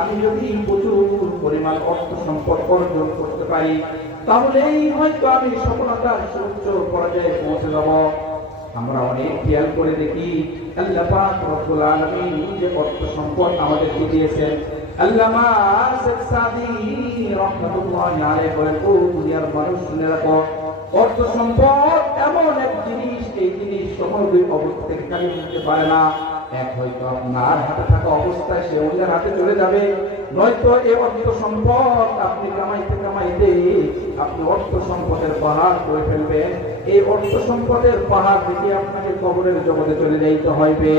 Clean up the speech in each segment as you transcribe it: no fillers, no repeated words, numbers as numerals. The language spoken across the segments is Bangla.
আমি যদি প্রচুর পরিমাণ অর্থ সম্পদ অর্জন করতে পারি তাহলেই হয়তো আমি সফলতার সর্বোচ্চ পর্যায়ে পৌঁছে যাব। আমরা অনেক খেয়াল করে দেখি আল্লাহ পাক রব্বুল আলামিন যে অর্থ সম্পদ আমাদেরকে দিয়েছেন, আল্লামা শেখ সাদী রাহমাতুল্লাহি আলাইহি বলেন, ও দুনিয়ার মানুষ শুনে রাখো, অর্থ সম্পদ এমন এক জিনিস, এই জিনিস সময় অবস্থা থেকে কাটিয়ে নিতে পারে না। এক হয়তো আপনার হাতে থাকা অবস্থায় সে অন্যের হাতে চলে যাবে, নয়তো এই অর্থ সম্পদ আপনি কামাইতে কামাইতে আপনি অর্থ সম্পদের পাহাড় করে ফেলবেন। এই অর্থ সম্পদের পাহাড় থেকে আপনাকে কবরের জগতে চলে যাইতে হইবে।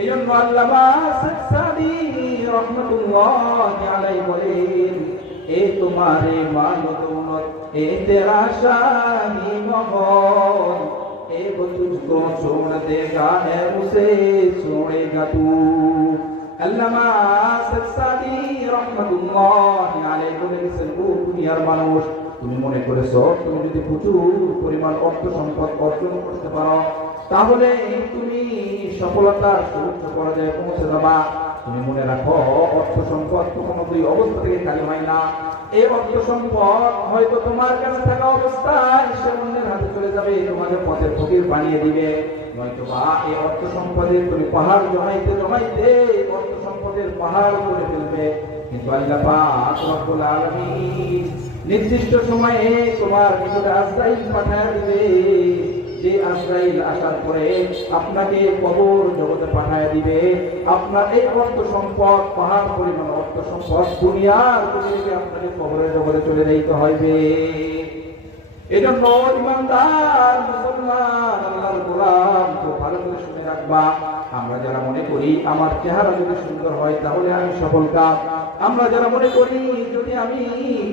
এই জন্য আল্লামা শেখ সাদী রাহমাতুল্লাহি আলাইহি বলেন, এ তোমারে মানো দৌলত এ তেরা শাহি মহল, ए वो तुझको छोड़ देगा है उसे छोड़ेगा तू। আল্লামা শেখ সাদী রাহমাতুল্লাহি আলাইহি বলেছেন, ও দুনিয়ার মানুষ, তুমি মনে করেছো তুমি যদি প্রচুর পরিমাণ অর্থ সম্পদ অর্জন করতে পারো তাহলে তুমি সফলতার সর্বোচ্চ পর্যায়ে পৌঁছে যাবা। তুমি মনে রাখো, অর্থ সম্পদ কখনো দুই অবস্থা থেকে খালি হয় না। এই অর্থ সম্পদ হয়তো তোমার কাছে থাকা অবস্থায় সে অন্যের হাতে চলে যাবে, তোমাদের পথের ফকির বানিয়ে দিবে, নয়তো বা এই অর্থ সম্পদের তুমি পাহাড় জমাইতে জমাইতে অর্থ সম্পদের পাহাড় করে ফেলবে। কিন্তু আল্লাহ পাক রব্বুল আলামিন নির্দিষ্ট সময়ে তোমার নিকটে আজরাইল পাঠিয়ে দিবে। যে আজরাইল আসার পরে আপনাকে কবর জগতে পাঠিয়ে দিবে। আপনার এই অর্থ সম্পদ, পাহাড় পরিমাণ অর্থ সম্পদ দুনিয়ার থেকে আপনাকে কবরের জগতে চলে যাইতে হইবে। এজন্য ইমানদার মুসলমান, আল্লাহর গোলাম, তো ভালো করে শুনে রাখবা, আমরা যারা মনে করি আমার চেহারা যদি সুন্দর হয় তাহলে আমি সফল কাম, আমরা যারা মনে করি যদি আমি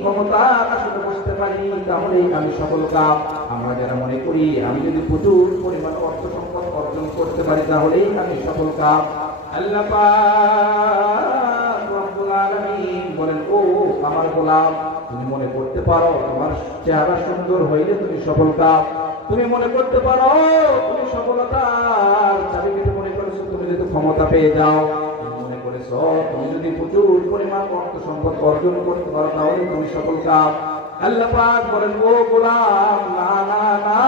ক্ষমতার আসনে বসতে পারি তাহলেই আমি সফল কাম, আমরা যারা মনে করি আমি যদি প্রচুর পরিমাণ অর্থ সম্পদ অর্জন করতে পারি তাহলেই আমি সফল কাম, আল্লাহ পাক রব্বুল আলামিন বলেন, ও আমার গোলাম, তুমি মনে করতে পারো তোমার চেহারা সুন্দর হইলে তুমি সফল কাম, তুমি মনে করতে পারো তুমি সফলতার চাবিকাঠি মনে করেছো তুমি যদি ক্ষমতা পেয়ে যাও, তুমি মনে করেছো তুমি যদি প্রচুর পরিমাণ অর্থ সম্পদ অর্জন করতে পারো তাহলে তুমি সফল কাম। আল্লাহ পাক বলেন, ও গোলাম, না না না,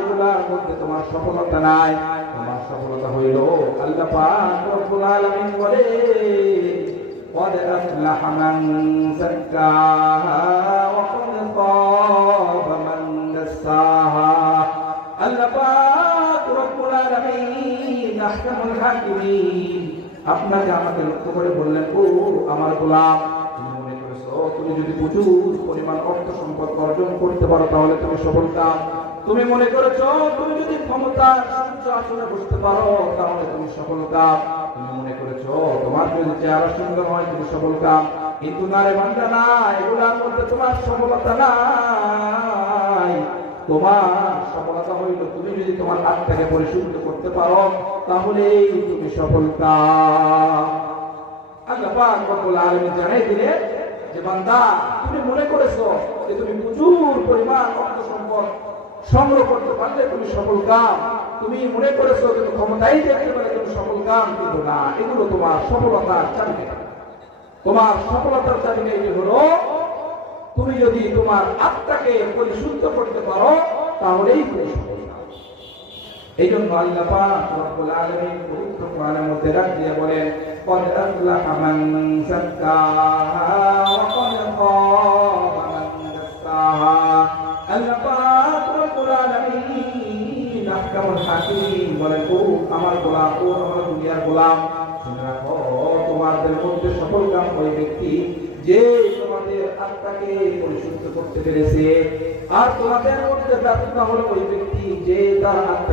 এগুলার মধ্যে তোমার সফলতা নাই, তোমার সফলতা হইল আল্লাহ পাক রব্বুল আলামিন বলে, قد أفلح من زكاها وقد خاب من دساها। আল্লাহ পাক রব্বুল আলামিন আহকামুল হাকিমিন আপনাকে আমাকে লক্ষ্য করে বললেন, ও আমার গোলাম, তুমি মনে করেছো তুমি যদি প্রচুর পরিমাণ অর্থ সম্পদ অর্জন করতে পারো তাহলে তুমি সফল কাম, তুমি মনে করেছো তুমি যদি ক্ষমতার সর্বোচ্চ আসনে বসতে পারো তাহলে তুমি সফল কাম, তুমি মনে করেছো তোমার যদি চেহারা সুন্দর হয় তুমি সফল কাম, কিন্তু না রে বান্দা, না, এগুলার মধ্যে তোমার সফলতা নাই। তোমার সফলতা হইল তুমি যদি তোমার আত্মাকে পরিশুদ্ধ করতে পারো তাহলেই তুমি সফল কাম। আল্লাহ পাক রব্বুল আলামিন জানাই দিলেন যে বান্দা, তুমি মনে করেছো যে তুমি প্রচুর পরিমাণ অর্থ সম্পদ সংগ্রহ করতে পারলে তুমি সফল কাম, তুমি মনে করেছো তুমি ক্ষমতাই দেখতে পারে তুমি সফল কাম, কিন্তু না, এগুলো তোমার সফলতার চাবিকাঠি। তোমার সফলতার চাবিকাঠি হলো তুমি যদি তোমার আত্মাকে পরিশুদ্ধ করতে পারো তাহলেই তুমি সফল কাম। এই জন্য আল্লাহ পাক রব্বুল আলামিন পবিত্র কোরআনের মধ্যে ডাক দিয়ে বলেন, قد أفلح من زكاها وقد خاب من دساها। আল্লাহ পাক রব্বুল আলামিন আহকামুল হাকিম বলেন, ও আমার গোলাম, ও আমার দুনিয়ার গোলাম, শুনে রাখো, তোমাদের মধ্যে সফল কাম ওই ব্যক্তি যে তোমাদের আত্মাকে পরিশুদ্ধ করতে পেরেছে, আর তোমাদের মধ্যে ব্যর্থ হলো ওই ব্যক্তি যে তার আত্মা